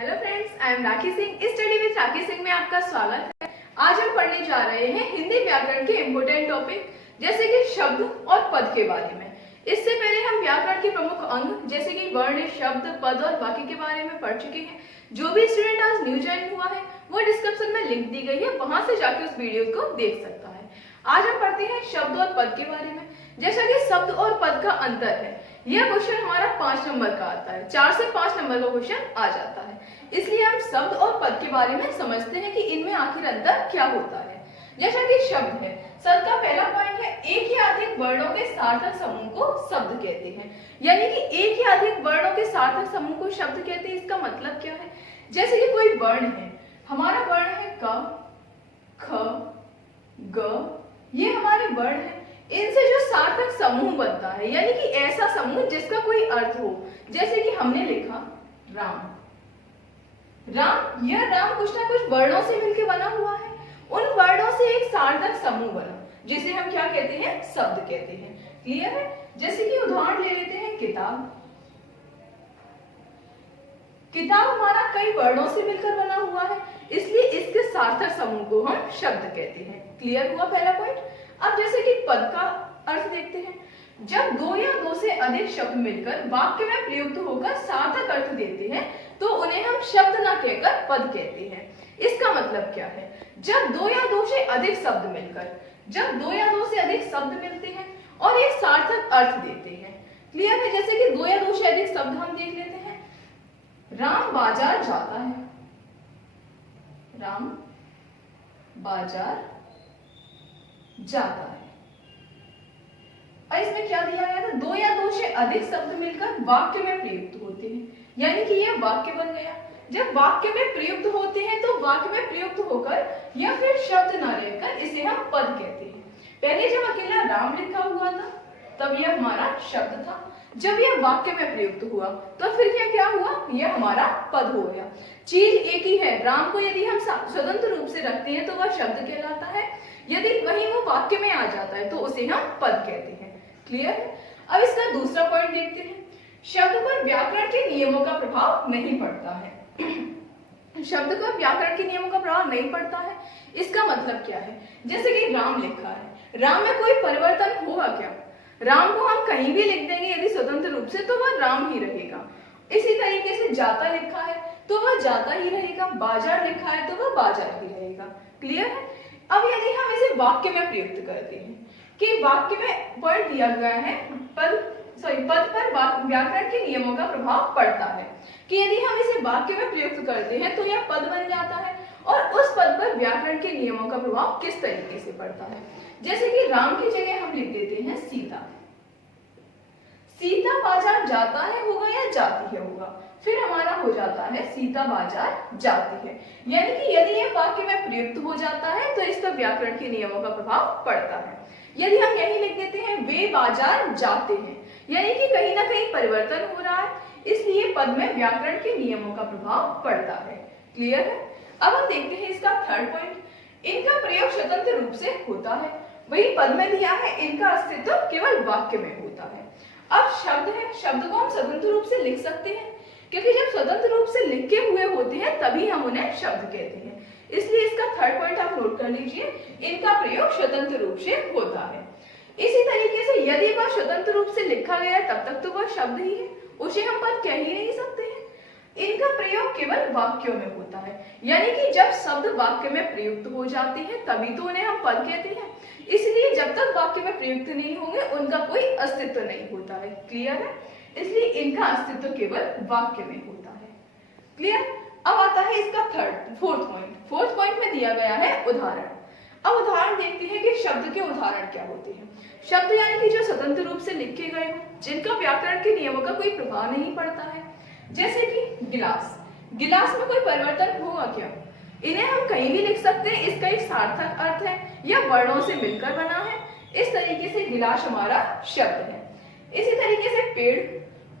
Hello friends, I am Rakhi Singh. Study with Rakhi Singh में आपका स्वागत है। आज हम पढ़ने जा रहे हैं हिंदी व्याकरण के इम्पोर्टेंट टॉपिक जैसे कि शब्द और पद के बारे में। इससे पहले हम व्याकरण के प्रमुख अंग जैसे कि वर्ण, शब्द, पद और वाक्य के बारे में पढ़ चुके हैं। जो भी स्टूडेंट आज न्यू ज्वाइन हुआ है वो डिस्क्रिप्शन में लिंक दी गई है, वहां से जाके उस वीडियो को देख सकता है। आज हम पढ़ते हैं शब्द और पद के बारे में। जैसा कि शब्द और पद का अंतर है, यह क्वेश्चन हमारा 5 नंबर का आता है। 4 से 5 नंबर का क्वेश्चन आ जाता है, इसलिए हम शब्द और पद के बारे में समझते हैं कि इनमें आखिर अंतर क्या होता है। जैसा कि शब्द है, शब्द का पहला पॉइंट है एक या अधिक वर्णों के सार्थक समूह को शब्द कहते हैं। यानी कि एक या अधिक वर्णों के सार्थक समूह को शब्द कहते हैं। इसका मतलब क्या है? जैसे कि कोई वर्ण है, हमारा वर्ण है क, ख, ग, ये हमारे वर्ण है। इनसे जो सार्थक समूह बनता है, यानी कि ऐसा समूह जिसका कोई अर्थ हो, जैसे कि हमने लिखा राम। राम, यह राम कुछ ना कुछ वर्णों से मिलकर बना हुआ है। उन वर्णों से एक सार्थक समूह बना, जिसे हम क्या कहते हैं? शब्द कहते हैं। क्लियर है? जैसे कि उदाहरण ले लेते हैं किताब। किताब हमारा कई वर्णों से मिलकर बना हुआ है, इसलिए इसके सार्थक समूह को हम शब्द कहते हैं। क्लियर हुआ पहला पॉइंट। अब जैसे कि पद का अर्थ देखते हैं। जब दो या दो से अधिक शब्द मिलकर वाक्य में प्रयुक्त होकर सार्थक अर्थ देते हैं तो उन्हें हम शब्द ना कहकर पद कहते हैं। इसका मतलब क्या है? जब दो या दो से अधिक शब्द मिलते हैं और एक सार्थक अर्थ देते हैं। क्लियर है? जैसे कि दो या दो से अधिक शब्द हम देख लेते हैं। राम बाजार जाता है। राम बाजार जाता है। और इसमें क्या दिया गया था? दो या दो से अधिक शब्द मिलकर वाक्य में प्रयुक्त होते हैं, यानी कि यह वाक्य बन गया। जब वाक्य में प्रयुक्त होते हैं तो वाक्य में प्रयुक्त होकर या फिर शब्द न रहकर इसे हम पद कहते हैं। पहले जब अकेला राम लिखा हुआ था तब यह हमारा शब्द था। जब यह वाक्य में प्रयुक्त हुआ तो फिर यह क्या हुआ? यह हमारा पद हो गया। चीज एक ही है। राम को यदि हम स्वतंत्र रूप से रखते हैं तो वह शब्द कहलाता है, यदि वही वो वाक्य में आ जाता है तो उसे हम पद कहते हैं। क्लियर है? अब इसका दूसरा पॉइंट देखते हैं। शब्द पर व्याकरण के नियमों का प्रभाव नहीं पड़ता है। शब्द पर व्याकरण के नियमों का प्रभाव नहीं पड़ता है। इसका मतलब क्या है? जैसे कि राम लिखा है, राम में कोई परिवर्तन होगा क्या? राम को हम कहीं भी लिख देंगे यदि स्वतंत्र रूप से तो वह राम ही रहेगा। इसी तरीके से जाता लिखा है तो वह जाता ही रहेगा, बाजार लिखा है तो वह बाजार ही रहेगा। क्लियर है? अब यदि हम इसे वाक्य में प्रयुक्त करते हैं कि वाक्य में पॉइंट दिया गया है पद पर व्याकरण के नियमों का प्रभाव पड़ता है, कि यदि हम इसे वाक्य में प्रयुक्त करते हैं तो यह पद बन जाता है और उस पद पर व्याकरण के नियमों का प्रभाव किस तरीके से पड़ता है। जैसे कि राम की जगह हम लिख देते हैं सीता। सीता बाजार जाता है होगा या जाती है होगा, फिर हमारा हो जाता है सीता बाजार जाती है। यानी कि यदि यह वाक्य में प्रयुक्त हो जाता है तो इस पर व्याकरण के नियमों का प्रभाव पड़ता है। यदि हम यही लिख देते हैं वे बाजार जाते हैं, यानी कि कहीं ना कहीं परिवर्तन हो रहा है, इसलिए पद में व्याकरण के नियमों का प्रभाव पड़ता है। क्लियर है? अब हम देखते हैं इसका थर्ड पॉइंट। इनका प्रयोग स्वतंत्र रूप से होता है। वही पद में दिया है, इनका अस्तित्व केवल वाक्य में होता है। अब शब्द है, शब्द को हम स्वतंत्र रूप से लिख सकते हैं, क्योंकि जब स्वतंत्र रूप से लिखे हुए होते हैं तभी हम उन्हें शब्द कहते हैं। इसलिए इसका थर्ड पॉइंट आप नोट कर लीजिए, इनका प्रयोग स्वतंत्र रूप से होता है। इसी तरीके से यदि वह स्वतंत्र रूप से लिखा गया है तब तक तो वह शब्द ही है, उसे हम पद कह ही नहीं सकते हैं। इनका प्रयोग केवल वाक्यों में होता है, यानी कि जब शब्द वाक्य में प्रयुक्त हो जाते हैं तभी तो उन्हें हम पद कहते हैं। इसलिए जब तक वाक्य में प्रयुक्त नहीं होंगे उनका कोई अस्तित्व नहीं होता है। क्लियर है? इसलिए इनका अस्तित्व केवल वाक्य में होता है। क्लियर? अब आता है इसका फोर्थ पॉइंट में दिया गया है उदाहरण। अब उदाहरण देखते हैं कि शब्द के उदाहरण क्या होते हैं। शब्द यानी कि जो स्वतंत्र रूप से लिखे गए हो, जिनका व्याकरण के नियमों का कोई प्रभाव नहीं पड़ता है। जैसे कि गिलास। गिलास में कोई परिवर्तन होगा क्या? इन्हें हम कहीं भी लिख सकते हैं, इसका एक सार्थक अर्थ है, यह वर्णों से मिलकर बना है। इस तरीके से गिलास हमारा शब्द है। इसी तरीके से पेड़,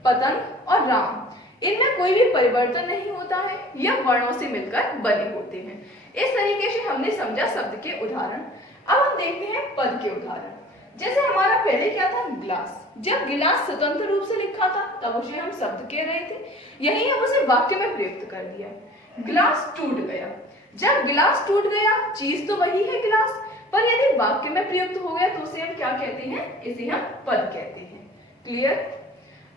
पतंग और राम, इनमें कोई भी परिवर्तन नहीं होता है, यह वर्णों से मिलकर बने होते हैं। इस तरीके से हमने समझा शब्द के उदाहरण। अब हम देखते हैं पद के उदाहरण। जैसे हमारा पहले क्या था, गिलास। जब गिलास स्वतंत्र रूप से लिखा था तब उसे हम शब्द कह रहे थे, यही हम उसे वाक्य में प्रयुक्त कर दिया। गिलास टूट गया, जब गिलास टूट गया चीज तो वही है गिलास, पर यदि वाक्य में प्रयुक्त हो गया तो उसे हम क्या कहते हैं, इसे हम पद कहते हैं। क्लियर।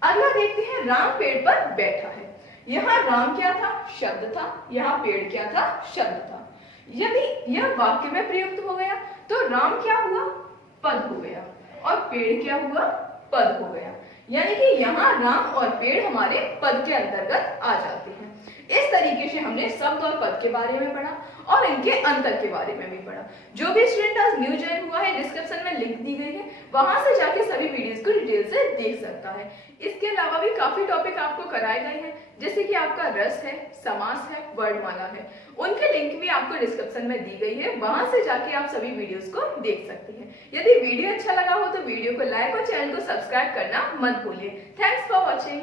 अगला देखते हैं, राम पेड़ पर बैठा है। यहाँ राम क्या था, शब्द था, यहाँ पेड़ क्या था, शब्द था। यदि यह वाक्य में प्रयुक्त हो गया तो राम क्या हुआ, पद हो गया, और पेड़ क्या हुआ, पद हो गया। यानी कि यहाँ राम और पेड़ हमारे पद के अंतर्गत आ जाते हैं। इस तरीके से हमने शब्द और पद के बारे में पढ़ा और इनके अंतर के बारे में भी पढ़ा। जो भी स्टूडेंट आज न्यू ज्वाइन हुआ है, डिस्क्रिप्शन में लिंक दी गई है, वहां से जाके सभी वीडियोस को डिटेल से देख सकता है। इसके अलावा भी काफी टॉपिक आपको कराए गए हैं, जैसे कि आपका रस है, समास है, वर्णमाला है, उनके लिंक भी आपको डिस्क्रिप्शन में दी गई है, वहां से जाके आप सभी वीडियोस को देख सकते हैं। यदि वीडियो अच्छा लगा हो तो वीडियो को लाइक और चैनल को सब्सक्राइब करना मत भूलिए। Thanks for watching.